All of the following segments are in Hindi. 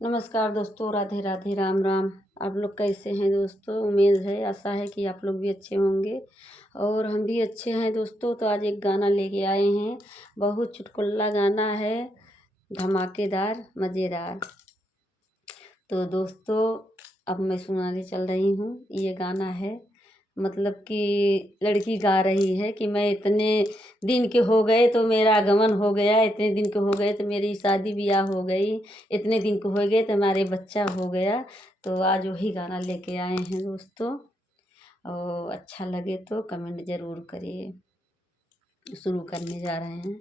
नमस्कार दोस्तों, राधे राधे, राम राम। आप लोग कैसे हैं दोस्तों? उम्मीद है, आशा है कि आप लोग भी अच्छे होंगे और हम भी अच्छे हैं दोस्तों। तो आज एक गाना लेके आए हैं, बहुत चुटकुला गाना है, धमाकेदार, मज़ेदार। तो दोस्तों अब मैं सुनाने चल रही हूँ। ये गाना है, मतलब कि लड़की गा रही है कि मैं इतने दिन के हो गए तो मेरा आगमन हो गया, इतने दिन के हो गए तो मेरी शादी ब्याह हो गई, इतने दिन के हो गए तो हमारे बच्चा हो गया। तो आज वही गाना लेके आए हैं दोस्तों, और अच्छा लगे तो कमेंट ज़रूर करिए। शुरू करने जा रहे हैं।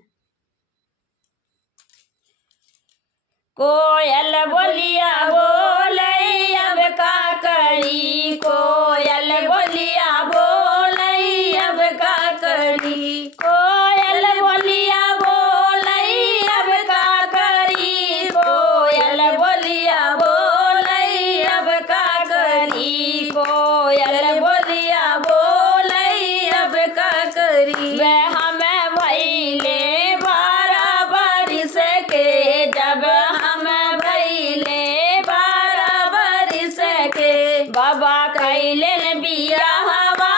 कोयल बोलिया बोलई अब का करी, कोयल बोलिया बोलई अब का करी, कोयल बोलिया बोलई अब का करी, कोयल बोलिया बोलई अब का करी, कोयल बोलिया बोलई अब का करी। वह हमें भइले 12 बरिस के, जब बाबा कैलन बियाहवा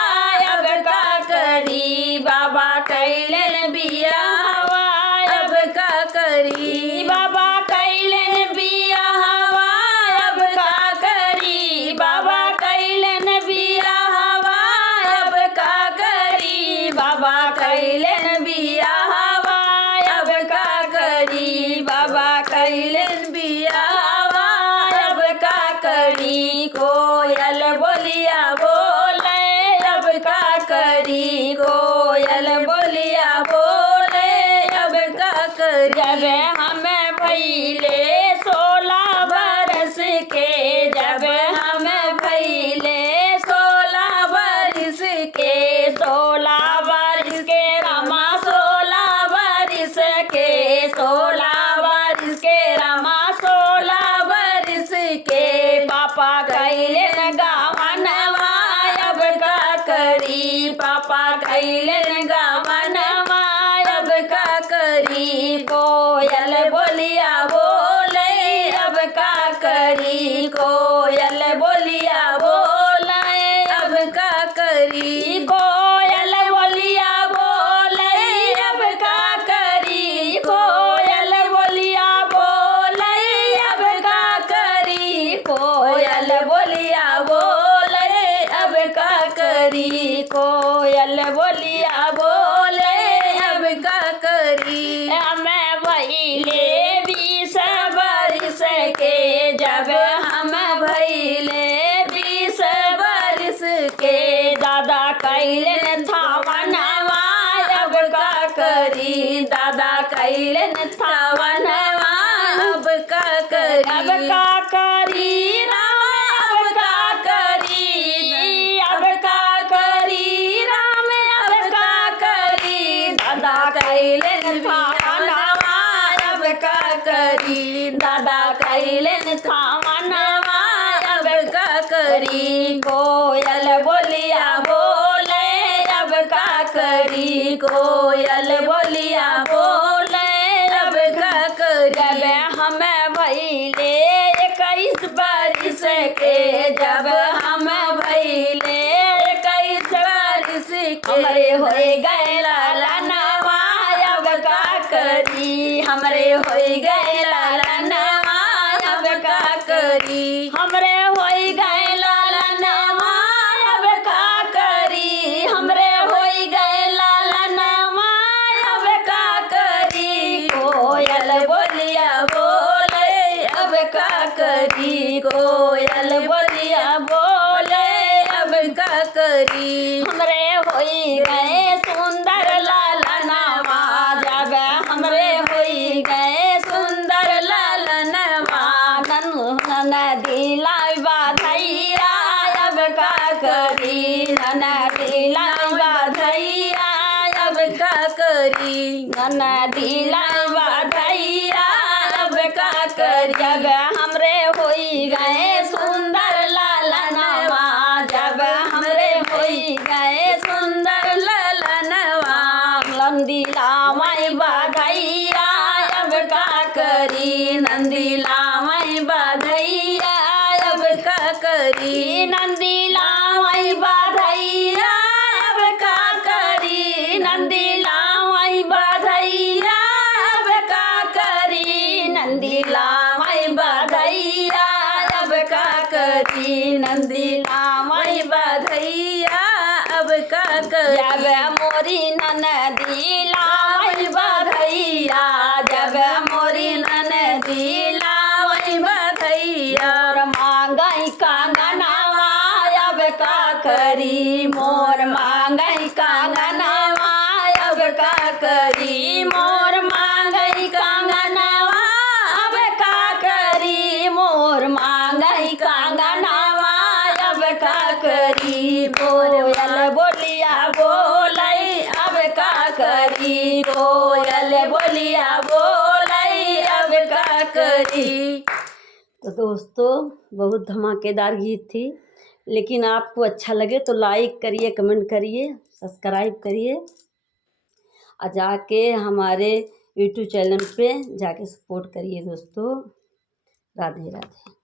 अब का करी, बाबा कैलन बियाहवा अब का करी, बाबा कैलन बियाहवा अब का करी, बाबा कैलन बियाहवा अब का करी, बाबा कैलन बियाहवा अब का करी, बाबा कैलन बियाहवा अब का करी। कोयल बोलिया बोले अब का करी, कोयल बोलिया बोले अब का करी। जब हमें भइले 16 बरस के, जब हमें भइले 16 बरस के, 16 बरस के रमा, 16 बरस के, 16 बरस के रमा, 16 बरस के पापा कैलन गावनवा अब का करी, पापा कैलन गावनवा अब का करी। कोयल बोलिया बोले अब का करी, कोयल बोलिया बोले अब का करी, कोयल बोलिया बोले अब का करी, कोयल बोलिया बोले अब का करी, कोयल बोलिया बोले अब का करी, कोयल बोलिया बोले अब का करी। हमें भइले 20 बरिस के, जब हम भइले 20 बरिस के, दादा कैलन थावनवा अब का करी, दादा कैलन थावनवा अब का करी, अब का करी, राम अब का करी, अब का करी, राम अब का करी, दादा कैलन थावनवा अब का करी, दादा कैलन थावनवा अब का करी। कोयल बोलिया बोले अब का करी, कोयल बोलिया बोले अब का करी। जब हमें भइले 21 बरिस के, जब हम भइले 21 बरिस के, हमरे होई गए लालनवा अब का करी, हमरे होई गए लालनवा अब का करी, हमरे होई गए लालनवा अब का करी, हमरे होई गए लालनवा अब का करी। कोयल बोलिया बोले अब का करी, कोयल बोलिया बोले अब का करी। हमरे होई गए सुंदर लालनवा, जब हमरे होई गए सुंदर लालनवा, ननदी लाई बाधैया अब का करी, ननदी लाई बाधैया अब का करी, ननदी लाई बाधैया अब का करी। जब हमरे होई गए सुंदर लालनवा, जब हमरे होई गए सुंदर लालनवा, नंदी लावाई बाधैया अब का करी, नंदी लावाई लावई बधैया अब का करी नंदी लावई बधैया अब का करी नंदी लावई बधैया अब का करी नंदी लावई बधैया अब का करी नंदी लावई बधैया अब का करी जब मोरी ननदी लावई बधैया जब मोरी ननदी लावई बधैया मांगई कंगनवा अब का करी मोर मांगई कंगनवा अब का करी मोर मांगई कंगनवा अब का करी मोर मांगई कंगनवा अब का करी कोयल बोलिया बोलई अब का करी कोयल बोलिया बोलई अब का करी। तो दोस्तों बहुत धमाकेदार गीत थी, लेकिन आपको अच्छा लगे तो लाइक करिए, कमेंट करिए, सब्सक्राइब करिए और जाके हमारे यूट्यूब चैनल पे जाके सपोर्ट करिए दोस्तों। राधे राधे।